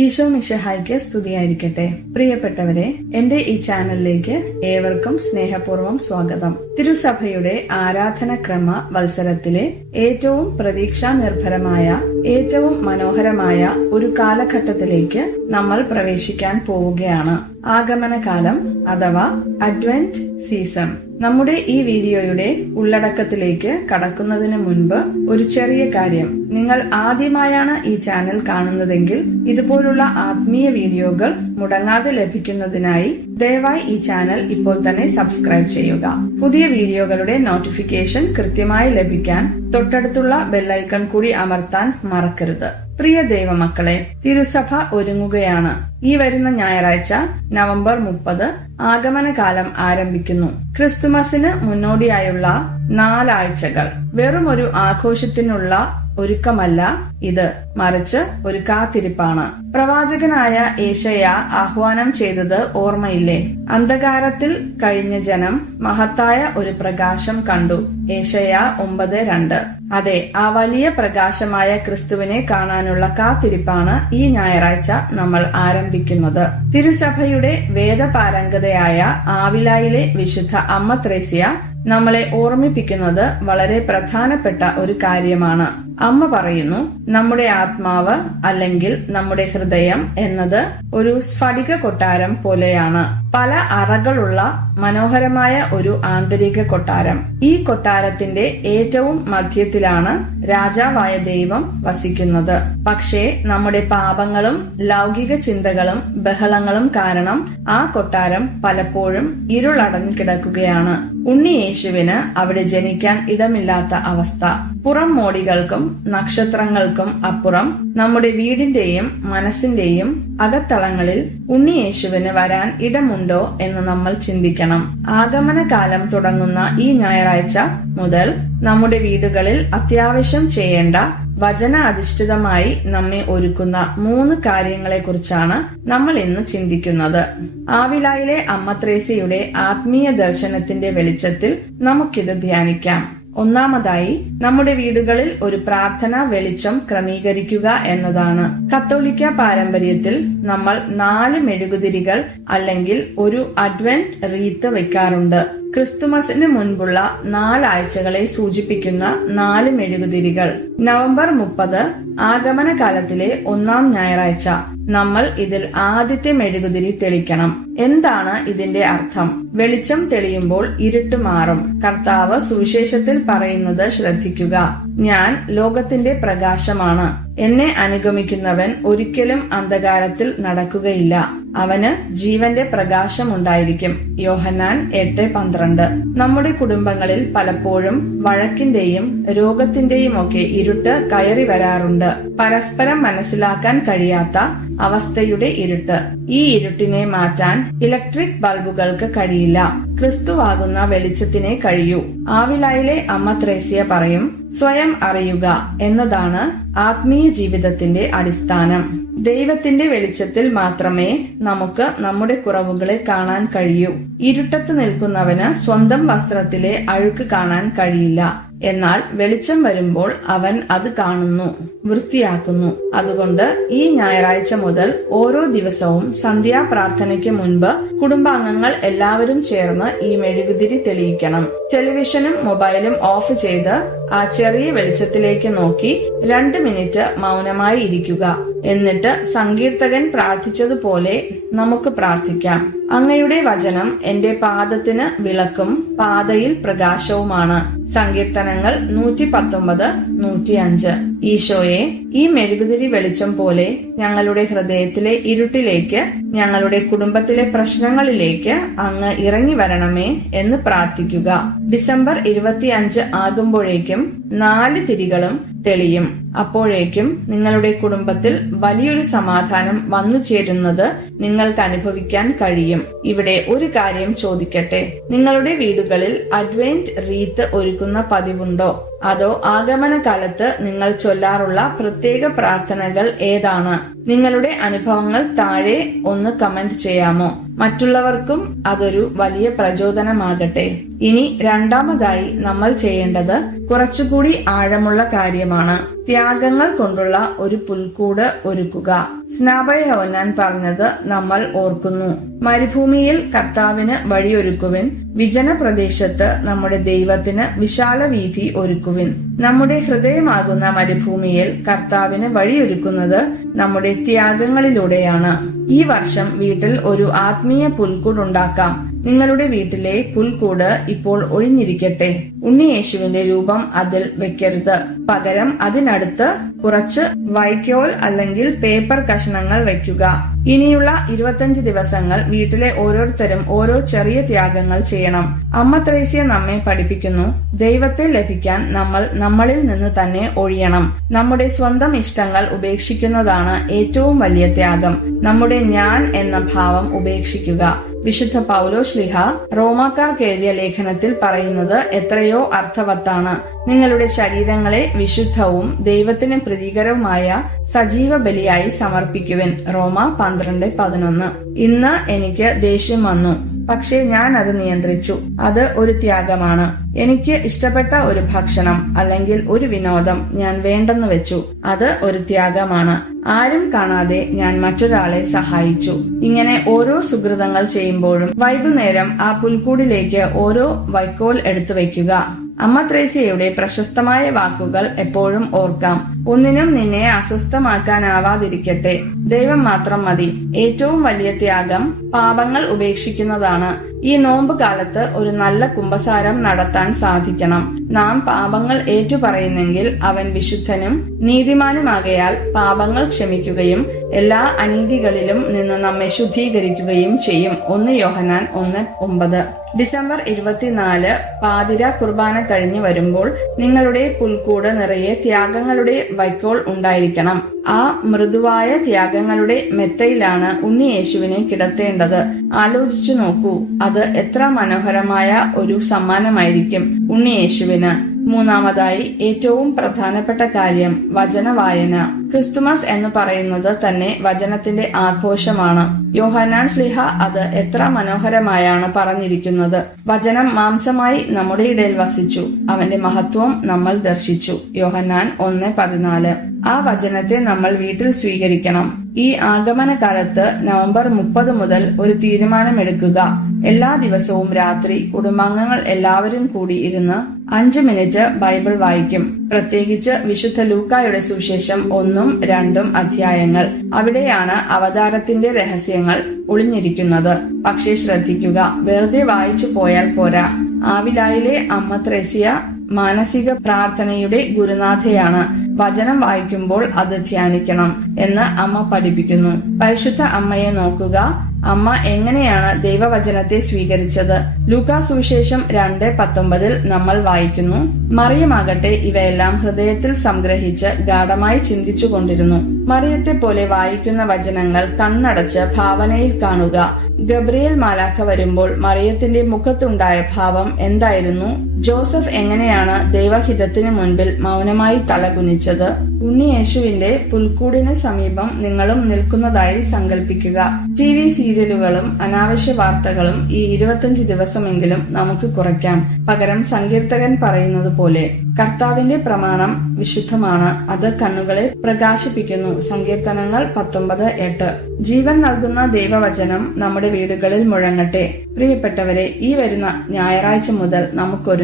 ഈശോ മിഷഹായിക്ക് സ്തുതിയായിരിക്കട്ടെ. പ്രിയപ്പെട്ടവരെ എന്റെ ഈ ചാനലിലേക്ക് ഏവർക്കും സ്നേഹപൂർവം സ്വാഗതം. തിരുസഭയുടെ ആരാധനക്രമ വത്സരത്തിലെ ഏറ്റവും പ്രതീക്ഷാ നിർഭരമായ ഏറ്റവും മനോഹരമായ ഒരു കാലഘട്ടത്തിലേക്ക് നമ്മൾ പ്രവേശിക്കാൻ പോവുകയാണ്. ആഗമനകാലം അഥവാ അഡ്വന്റ് സീസൺ. നമ്മുടെ ഈ വീഡിയോയുടെ ഉള്ളടക്കത്തിലേക്ക് കടക്കുന്നതിന് മുൻപ് ഒരു ചെറിയ കാര്യം. നിങ്ങൾ ആദ്യമായാണ് ഈ ചാനൽ കാണുന്നതെങ്കിൽ ഇതുപോലുള്ള ആത്മീയ വീഡിയോകൾ മുടങ്ങാതെ ലഭിക്കുന്നതിനായി ദയവായി ഈ ചാനൽ ഇപ്പോൾ തന്നെ സബ്സ്ക്രൈബ് ചെയ്യുക. പുതിയ വീഡിയോകളുടെ നോട്ടിഫിക്കേഷൻ കൃത്യമായി ലഭിക്കാൻ തൊട്ടടുത്തുള്ള ബെല്ലൈക്കൺ കൂടി അമർത്താൻ മറക്കരുത്. പ്രിയ ദൈവമക്കളെ തിരുസഭ ഒരുങ്ങുകയാണ്. ഈ വരുന്ന ഞായറാഴ്ച നവംബർ മുപ്പത് ആഗമനകാലം ആരംഭിക്കുന്നു. ക്രിസ്തുമസിന് മുന്നോടിയായുള്ള നാലാഴ്ചകൾ. വെറും ഒരു ആഘോഷത്തിനുള്ള ഒരുക്കമല്ല ഇത് മറിച്ച് ഒരു കാത്തിരിപ്പാണ്. പ്രവാചകനായ ഏഷയ ആഹ്വാനം ചെയ്തത് ഓർമ്മയില്ലേ? അന്ധകാരത്തിൽ കഴിഞ്ഞ ജനം മഹത്തായ ഒരു പ്രകാശം കണ്ടു. ഏഷയ ഒമ്പത് രണ്ട്. അതെ ആ വലിയ പ്രകാശമായ ക്രിസ്തുവിനെ കാണാനുള്ള കാത്തിരിപ്പാണ് ഈ ഞായറാഴ്ച നമ്മൾ ആരംഭിക്കുന്നത്. തിരുസഭയുടെ വേദപാരംഗതയായ ആവിലായിലെ വിശുദ്ധ അമ്മ ത്രേസ്യ നമ്മളെ ഓർമ്മിപ്പിക്കുന്നത് വളരെ പ്രധാനപ്പെട്ട ഒരു കാര്യമാണ്. അമ്മ പറയുന്നു നമ്മുടെ ആത്മാവ് അല്ലെങ്കിൽ നമ്മുടെ ഹൃദയം എന്നത് ഒരു സ്ഫടിക കൊട്ടാരം പോലെയാണ്. പല അറകളുള്ള മനോഹരമായ ഒരു ആന്തരിക കൊട്ടാരം. ഈ കൊട്ടാരത്തിന്റെ ഏറ്റവും മധ്യത്തിലാണ് രാജാവായ ദൈവം വസിക്കുന്നത്. പക്ഷേ നമ്മുടെ പാപങ്ങളും ലൗകിക ചിന്തകളും ബഹളങ്ങളും കാരണം ആ കൊട്ടാരം പലപ്പോഴും ഇരുളടഞ്ഞു കിടക്കുകയാണ്. ഉണ്ണി യേശുവിന് അവിടെ ജനിക്കാൻ ഇടമില്ലാത്ത അവസ്ഥ. പുറം മോടികൾക്കും നക്ഷത്രങ്ങൾക്കും അപ്പുറം നമ്മുടെ വീടിന്റെയും മനസ്സിന്റെയും അകത്തളങ്ങളിൽ ഉണ്ണിയേശുവിന് വരാൻ ഇടമുണ്ടോ എന്ന് നമ്മൾ ചിന്തിക്കണം. ആഗമനകാലം തുടങ്ങുന്ന ഈ ഞായറാഴ്ച മുതൽ നമ്മുടെ വീടുകളിൽ അത്യാവശ്യം ചെയ്യേണ്ട വചന അധിഷ്ഠിതമായി നമ്മെ ഒരുക്കുന്ന മൂന്ന് കാര്യങ്ങളെക്കുറിച്ചാണ് നമ്മൾ ഇന്ന് ചിന്തിക്കുന്നത്. ആവിലായിലെ അമ്മത്രേസിയുടെ ആത്മീയ ദർശനത്തിന്റെ വെളിച്ചത്തിൽ നമുക്കിത് ധ്യാനിക്കാം. ഒന്നാമതായി നമ്മുടെ വീടുകളിൽ ഒരു പ്രാർത്ഥന വെളിച്ചം ക്രമീകരിക്കുക എന്നതാണ്. കത്തോലിക്ക പാരമ്പര്യത്തിൽ നമ്മൾ നാല് മെഴുകുതിരികൾ അല്ലെങ്കിൽ ഒരു അഡ്വന്റ് റീത്ത് വെക്കാറുണ്ട്. ക്രിസ്തുമസിന് മുൻപുള്ള നാലാഴ്ചകളെ സൂചിപ്പിക്കുന്ന നാല് മെഴുകുതിരികൾ. നവംബർ മുപ്പത് ആഗമന കാലത്തിലെ ഒന്നാം ഞായറാഴ്ച. നമ്മൾ ഇതിൽ ആദ്യത്തെ മെഴുകുതിരി തെളിക്കണം. എന്താണ് ഇതിന്റെ അർത്ഥം? വെളിച്ചം തെളിയുമ്പോൾ ഇരുട്ട് മാറും. കർത്താവ് സുവിശേഷത്തിൽ പറയുന്നത് ശ്രദ്ധിക്കുക. ഞാൻ ലോകത്തിന്റെ പ്രകാശമാണ്. എന്നെ അനുഗമിക്കുന്നവൻ ഒരിക്കലും അന്ധകാരത്തിൽ നടക്കുകയില്ല. അവന് ജീവന്റെ പ്രകാശം ഉണ്ടായിരിക്കും. യോഹന്നാൻ എട്ട് പന്ത്രണ്ട്. നമ്മുടെ കുടുംബങ്ങളിൽ പലപ്പോഴും വഴക്കിന്റെയും രോഗത്തിന്റെയും ഒക്കെ ഇരുട്ട് കയറി വരാറുണ്ട്. പരസ്പരം മനസ്സിലാക്കാൻ കഴിയാത്ത അവസ്ഥയുടെ ഇരുട്ട്. ഈ ഇരുട്ടിനെ മാറ്റാൻ ഇലക്ട്രിക് ബൾബുകൾക്ക് കഴിയില്ല. ക്രിസ്തുവാകുന്ന വെളിച്ചത്തിനെ കഴിയൂ. ആവിലായിലെ അമ്മ ത്രേസ്യ പറയും സ്വയം അറിയുക എന്നതാണ് ആത്മീയ ജീവിതത്തിന്റെ അടിസ്ഥാനം. ദൈവത്തിന്റെ വെളിച്ചത്തിൽ മാത്രമേ നമുക്ക് നമ്മുടെ കുറവുകളെ കാണാൻ കഴിയൂ. ഇരുട്ടത്ത് നിൽക്കുന്നവന് സ്വന്തം വസ്ത്രത്തിലെ അഴുക്ക് കാണാൻ കഴിയില്ല. എന്നാൽ വെളിച്ചം വരുമ്പോൾ അവൻ അത് കാണുന്നു വൃത്തിയാക്കുന്നു. അതുകൊണ്ട് ഈ ഞായറാഴ്ച മുതൽ ഓരോ ദിവസവും സന്ധ്യാപ്രാർത്ഥനയ്ക്ക് മുൻപ് കുടുംബാംഗങ്ങൾ എല്ലാവരും ചേർന്ന് ഈ മെഴുകുതിരി തെളിയിക്കണം. ടെലിവിഷനും മൊബൈലും ഓഫ് ചെയ്ത് ആ ചെറിയ വെളിച്ചത്തിലേക്ക് നോക്കി രണ്ട് മിനിറ്റ് മൗനമായി ഇരിക്കുക. എന്നിട്ട് സങ്കീർത്തകൻ പ്രാർത്ഥിച്ചതുപോലെ നമുക്ക് പ്രാർത്ഥിക്കാം. അങ്ങയുടെ വചനം എന്റെ പാദത്തിന് വിളക്കും പാതയിൽ പ്രകാശവുമാണ്. സങ്കീർത്തനങ്ങൾ നൂറ്റി പത്തൊമ്പത് നൂറ്റി അഞ്ച് ഈശോയെ ഈ മെഴുകുതിരി വെളിച്ചം പോലെ ഞങ്ങളുടെ ഹൃദയത്തിലെ ഇരുട്ടിലേക്ക് ഞങ്ങളുടെ കുടുംബത്തിലെ പ്രശ്നങ്ങളിലേക്ക് അങ്ങ് ഇറങ്ങി വരണമേ എന്ന് പ്രാർത്ഥിക്കുക. ഡിസംബർ ഇരുപത്തിയഞ്ച് ആകുമ്പോഴേക്കും നാല് തിരികളും തെളിയും. അപ്പോഴേക്കും നിങ്ങളുടെ കുടുംബത്തിൽ വലിയൊരു സമാധാനം വന്നു ചേരുന്നത് നിങ്ങൾക്ക് അനുഭവിക്കാൻ കഴിയും. ഇവിടെ ഒരു കാര്യം ചോദിക്കട്ടെ. നിങ്ങളുടെ വീടുകളിൽ അഡ്വെന്റ് റീത്ത് ഒരുക്കുന്ന പതിവുണ്ടോ? അതോ ആഗമന കാലത്ത് നിങ്ങൾ ചൊല്ലാറുള്ള പ്രത്യേക പ്രാർത്ഥനകൾ ഏതാണ്? നിങ്ങളുടെ അനുഭവങ്ങൾ താഴെ ഒന്ന് കമന്റ് ചെയ്യാമോ? മറ്റുള്ളവർക്കും അതൊരു വലിയ പ്രചോദനമാകട്ടെ. ഇനി രണ്ടാമതായി നമ്മൾ ചെയ്യേണ്ടത് കുറച്ചുകൂടി ആഴമുള്ള കാര്യമാണ്. ത്യാഗങ്ങൾ കൊണ്ടുള്ള ഒരു പുൽക്കൂട് ഒരുക്കുക. സ്നാപയോനാൻ പറഞ്ഞത് നമ്മൾ ഓർക്കുന്നു. മരുഭൂമിയിൽ കർത്താവിന് വഴിയൊരുക്കുവിൻ. വിജന പ്രദേശത്ത് നമ്മുടെ ദൈവത്തിന് വിശാല വീതി ഒരുക്കുവിൻ. നമ്മുടെ ഹൃദയമാകുന്ന മരുഭൂമിയിൽ കർത്താവിന് വഴിയൊരുക്കുന്നത് നമ്മുടെ ത്യാഗങ്ങളിലൂടെയാണ്. ഈ വർഷം വീട്ടിൽ ഒരു ആത്മീയ പുൽക്കൂടുണ്ടാക്കാം നിങ്ങളുടെ വീട്ടിലെ പുൽക്കൂട് ഇപ്പോൾ ഒഴിഞ്ഞിരിക്കട്ടെ. ഉണ്ണിയേശുവിന്റെ രൂപം അതിൽ വെക്കരുത്. പകരം അതിനടുത്ത് കുറച്ച് വൈക്കോൽ അല്ലെങ്കിൽ പേപ്പർ കഷണങ്ങൾ വെക്കുക. ഇനിയുള്ള ഇരുപത്തഞ്ച് ദിവസങ്ങൾ വീട്ടിലെ ഓരോരുത്തരും ഓരോ ചെറിയ ത്യാഗങ്ങൾ ചെയ്യണം. അമ്മ ത്രേസ്യ നമ്മെ പഠിപ്പിക്കുന്നു. ദൈവത്തെ ലഭിക്കാൻ നമ്മൾ നമ്മളിൽ നിന്ന് തന്നെ ഒഴിയണം. നമ്മുടെ സ്വന്തം ഇഷ്ടങ്ങൾ ഉപേക്ഷിക്കുന്നതാണ് ഏറ്റവും വലിയ ത്യാഗം. നമ്മുടെ ഞാൻ എന്ന ഭാവം ഉപേക്ഷിക്കുക. വിശുദ്ധ പൗലോ ശ്ലിഹ റോമാക്കാർക്ക് എഴുതിയ ലേഖനത്തിൽ പറയുന്നത് എത്രയോ അർത്ഥവത്താണ്. നിങ്ങളുടെ ശരീരങ്ങളെ വിശുദ്ധവും ദൈവത്തിന് പ്രതീകരവുമായ സജീവ ബലിയായി സമർപ്പിക്കുവിൻ. റോമ പന്ത്രണ്ട് പതിനൊന്ന്. ഇന്ന് എനിക്ക് ദേഷ്യം വന്നു. പക്ഷേ ഞാൻ അത് നിയന്ത്രിച്ചു. അത് ഒരു ത്യാഗമാണ്. എനിക്ക് ഇഷ്ടപ്പെട്ട ഒരു ഭക്ഷണം അല്ലെങ്കിൽ ഒരു വിനോദം ഞാൻ വേണ്ടെന്ന് വെച്ചു. അത് ഒരു ത്യാഗമാണ്. ആരും കാണാതെ ഞാൻ മറ്റൊരാളെ സഹായിച്ചു. ഇങ്ങനെ ഓരോ സുഹൃതങ്ങൾ ചെയ്യുമ്പോഴും വൈകുന്നേരം ആ പുൽക്കൂടിലേക്ക് ഓരോ വൈക്കോൽ എടുത്തു വയ്ക്കുക. അമ്മ ത്രേസ്യയുടെ പ്രശസ്തമായ വാക്കുകൾ എപ്പോഴും ഓർക്കാം. ഒന്നിനും നിന്നെ അസ്വസ്ഥമാക്കാനാവാതിരിക്കട്ടെ. ദൈവം മാത്രം മതി. ഏറ്റവും വലിയ ത്യാഗം പാപങ്ങൾ ഉപേക്ഷിക്കുന്നതാണ്. ഈ നോമ്പ് കാലത്ത് ഒരു നല്ല കുംഭസാരം നടത്താൻ സാധിക്കണം. നാം പാപങ്ങൾ ഏറ്റുപറയുന്നെങ്കിൽ അവൻ വിശുദ്ധനും നീതിമാനുമാകയാൽ പാപങ്ങൾ ക്ഷമിക്കുകയും എല്ലാ അനീതികളിലും നിന്ന് നമ്മെ ശുദ്ധീകരിക്കുകയും ചെയ്യും. ഒന്ന് യോഹനാൻ ഒന്ന് ഒമ്പത്. ഡിസംബർ ഇരുപത്തിനാല് പാതിര കുർബാന കഴിഞ്ഞു വരുമ്പോൾ നിങ്ങളുടെ പുൽക്കൂട് നിറയെ ത്യാഗങ്ങളുടെ വൈക്കോൾ ഉണ്ടായിരിക്കണം. ആ മൃദുവായ ത്യാഗങ്ങളുടെ മെത്തയിലാണ് ഉണ്ണിയേശുവിനെ കിടത്തേണ്ടത്. ആലോചിച്ചു നോക്കൂ അത് എത്ര മനോഹരമായ ഒരു സമ്മാനമായിരിക്കും. ഉണ്ണിയേശുവിന് മൂന്നാമതായി ഏറ്റവും പ്രധാനപ്പെട്ട കാര്യം വചന വായന ക്രിസ്തുമസ് എന്ന് പറയുന്നത് തന്നെ വചനത്തിന്റെ ആഘോഷമാണ്. യോഹനാൻ സ്ലിഹ അത് എത്ര മനോഹരമായാണ് പറഞ്ഞിരിക്കുന്നത്. വചനം മാംസമായി നമ്മുടെ ഇടയിൽ വസിച്ചു. അവന്റെ മഹത്വം നമ്മൾ ദർശിച്ചു. യോഹനാൻ ഒന്ന് പതിനാല്. ആ വചനത്തെ നമ്മൾ വീട്ടിൽ സ്വീകരിക്കണം. ഈ ആഗമന കാലത്ത് നവംബർ മുപ്പത് മുതൽ ഒരു തീരുമാനമെടുക്കുക. എല്ലാ ദിവസവും രാത്രി കുടുംബാംഗങ്ങൾ എല്ലാവരും കൂടി ഇരുന്ന് അഞ്ചു മിനിറ്റ് ബൈബിൾ വായിക്കും. പ്രത്യേകിച്ച് വിശുദ്ധ ലൂക്കായുടെ സുവിശേഷം ഒന്നും രണ്ടും അധ്യായങ്ങൾ. അവിടെയാണ് അവതാരത്തിന്റെ രഹസ്യങ്ങൾ ഒളിഞ്ഞിരിക്കുന്നത്. പക്ഷേ ശ്രദ്ധിക്കുക വെറുതെ വായിച്ചു പോയാൽ പോരാ. ആവിലായിലെ അമ്മ ത്രേസ്യ മാനസിക പ്രാർത്ഥനയുടെ ഗുരുനാഥയാണ്. വചനം വായിക്കുമ്പോൾ അത് ധ്യാനിക്കണം എന്ന് അമ്മ പഠിപ്പിക്കുന്നു. പരിശുദ്ധ അമ്മയെ നോക്കുക അമ്മ എങ്ങനെയാണ് ദൈവവചനത്തെ സ്വീകരിച്ചത്? ലൂക്കാ സുവിശേഷം രണ്ട് പത്തൊമ്പതിൽ നമ്മൾ വായിക്കുന്നു മറിയമാകട്ടെ ഇവയെല്ലാം ഹൃദയത്തിൽ സംഗ്രഹിച്ച് ഗാഠമായി ചിന്തിച്ചു കൊണ്ടിരുന്നു മറിയത്തെ പോലെ വായിക്കുന്ന വചനങ്ങൾ കണ്ണടച്ച് ഭാവനയിൽ കാണുക. ഗബ്രിയേൽ മാലാഖ വരുമ്പോൾ മറിയത്തിന്റെ മുഖത്തുണ്ടായ ഭാവം എന്തായിരുന്നു? ജോസഫ് എങ്ങനെയാണ് ദൈവഹിതത്തിന് മുൻപിൽ മൗനമായി തലകുനിച്ചത് ഉണ്ണിയേശുവിന്റെ പുൽക്കൂടിന് സമീപം നിങ്ങളും നിൽക്കുന്നതായി സങ്കല്പിക്കുക ടി വി സീരിയലുകളും അനാവശ്യ വാർത്തകളും ഈ ഇരുപത്തഞ്ച് ദിവസമെങ്കിലും നമുക്ക് കുറയ്ക്കാം. പകരം സങ്കീർത്തകൻ പറയുന്നത് പോലെ കർത്താവിന്റെ പ്രമാണം വിശുദ്ധമാണ്. അത് കണ്ണുകളെ പ്രകാശിപ്പിക്കുന്നു. സങ്കീർത്തനങ്ങൾ പത്തൊമ്പത് എട്ട്. ജീവൻ നൽകുന്ന ദൈവവചനം നമ്മുടെ വീടുകളിൽ മുഴങ്ങട്ടെ. പ്രിയപ്പെട്ടവരെ ഈ വരുന്ന ഞായറാഴ്ച മുതൽ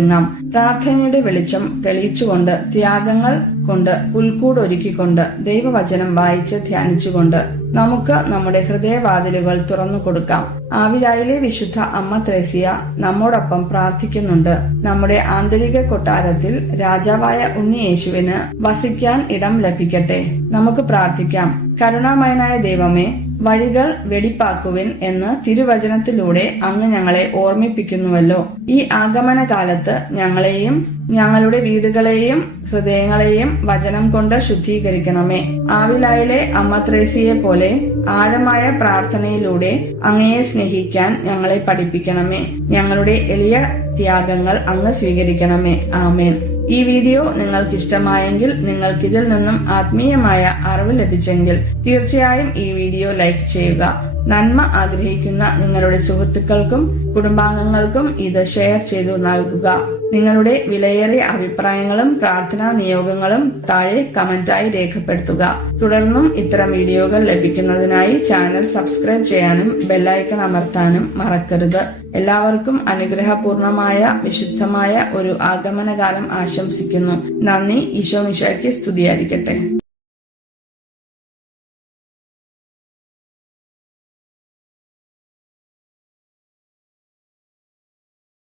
നമുക്കൊരുങ്ങാം പ്രാർത്ഥനയുടെ വെളിച്ചം തെളിയിച്ചുകൊണ്ട് ത്യാഗങ്ങൾ കൊണ്ട് പുൽക്കൂട് ഒരുക്കിക്കൊണ്ട് ദൈവവചനം വായിച്ച് ധ്യാനിച്ചുകൊണ്ട് നമുക്ക് നമ്മുടെ ഹൃദയവാതിലുകൾ തുറന്നു കൊടുക്കാം. ആവിലായിലെ വിശുദ്ധ അമ്മ ത്രേസ്യ നമ്മോടൊപ്പം പ്രാർത്ഥിക്കുന്നുണ്ട്. നമ്മുടെ ആന്തരിക കൊട്ടാരത്തിൽ രാജാവായ ഉണ്ണിയേശുവിന് വസിക്കാൻ ഇടം ലഭിക്കട്ടെ. നമുക്ക് പ്രാർത്ഥിക്കാം. കരുണാമയനായ ദൈവമേ വഴികൾ വെടിപ്പാക്കുവിൻ എന്ന് തിരുവചനത്തിലൂടെ അങ്ങ് ഞങ്ങളെ ഓർമ്മിപ്പിക്കുന്നുവല്ലോ. ഈ ആഗമന കാലത്ത് ഞങ്ങളെയും ഞങ്ങളുടെ വീടുകളെയും ഹൃദയങ്ങളെയും വചനം കൊണ്ട് ശുദ്ധീകരിക്കണമേ. ആവിലായിലെ അമ്മ ത്രേസിയെ പോലെ ആഴമായ പ്രാർത്ഥനയിലൂടെ അങ്ങയെ സ്നേഹിക്കാൻ ഞങ്ങളെ പഠിപ്പിക്കണമേ. ഞങ്ങളുടെ എളിയ ത്യാഗങ്ങൾ അങ്ങ് സ്വീകരിക്കണമേ. ആമേൻ. ഈ വീഡിയോ നിങ്ങൾക്ക് ഇഷ്ടമായെങ്കിൽ നിങ്ങൾക്ക് ഇതിൽ നിന്നും ആത്മീയമായ അറിവ് ലഭിച്ചെങ്കിൽ തീർച്ചയായും ഈ വീഡിയോ ലൈക്ക് ചെയ്യുക. നന്മ ആഗ്രഹിക്കുന്ന നിങ്ങളുടെ സുഹൃത്തുക്കൾക്കും കുടുംബാംഗങ്ങൾക്കും ഇത് ഷെയർ ചെയ്തു നൽകുക. നിങ്ങളുടെ വിലയേറിയ അഭിപ്രായങ്ങളും പ്രാർത്ഥനാ നിയോഗങ്ങളും താഴെ കമന്റായി രേഖപ്പെടുത്തുക. തുടർന്നും ഇത്തരം വീഡിയോകൾ ലഭിക്കുന്നതിനായി ചാനൽ സബ്സ്ക്രൈബ് ചെയ്യാനും ബെല്ലൈക്കൺ അമർത്താനും മറക്കരുത്. എല്ലാവർക്കും അനുഗ്രഹപൂർണമായ വിശുദ്ധമായ ഒരു ആഗമനകാലം ആശംസിക്കുന്നു. നന്ദി. ഈശോ മിഷയ്ക്ക് സ്തുതിയായിരിക്കട്ടെ.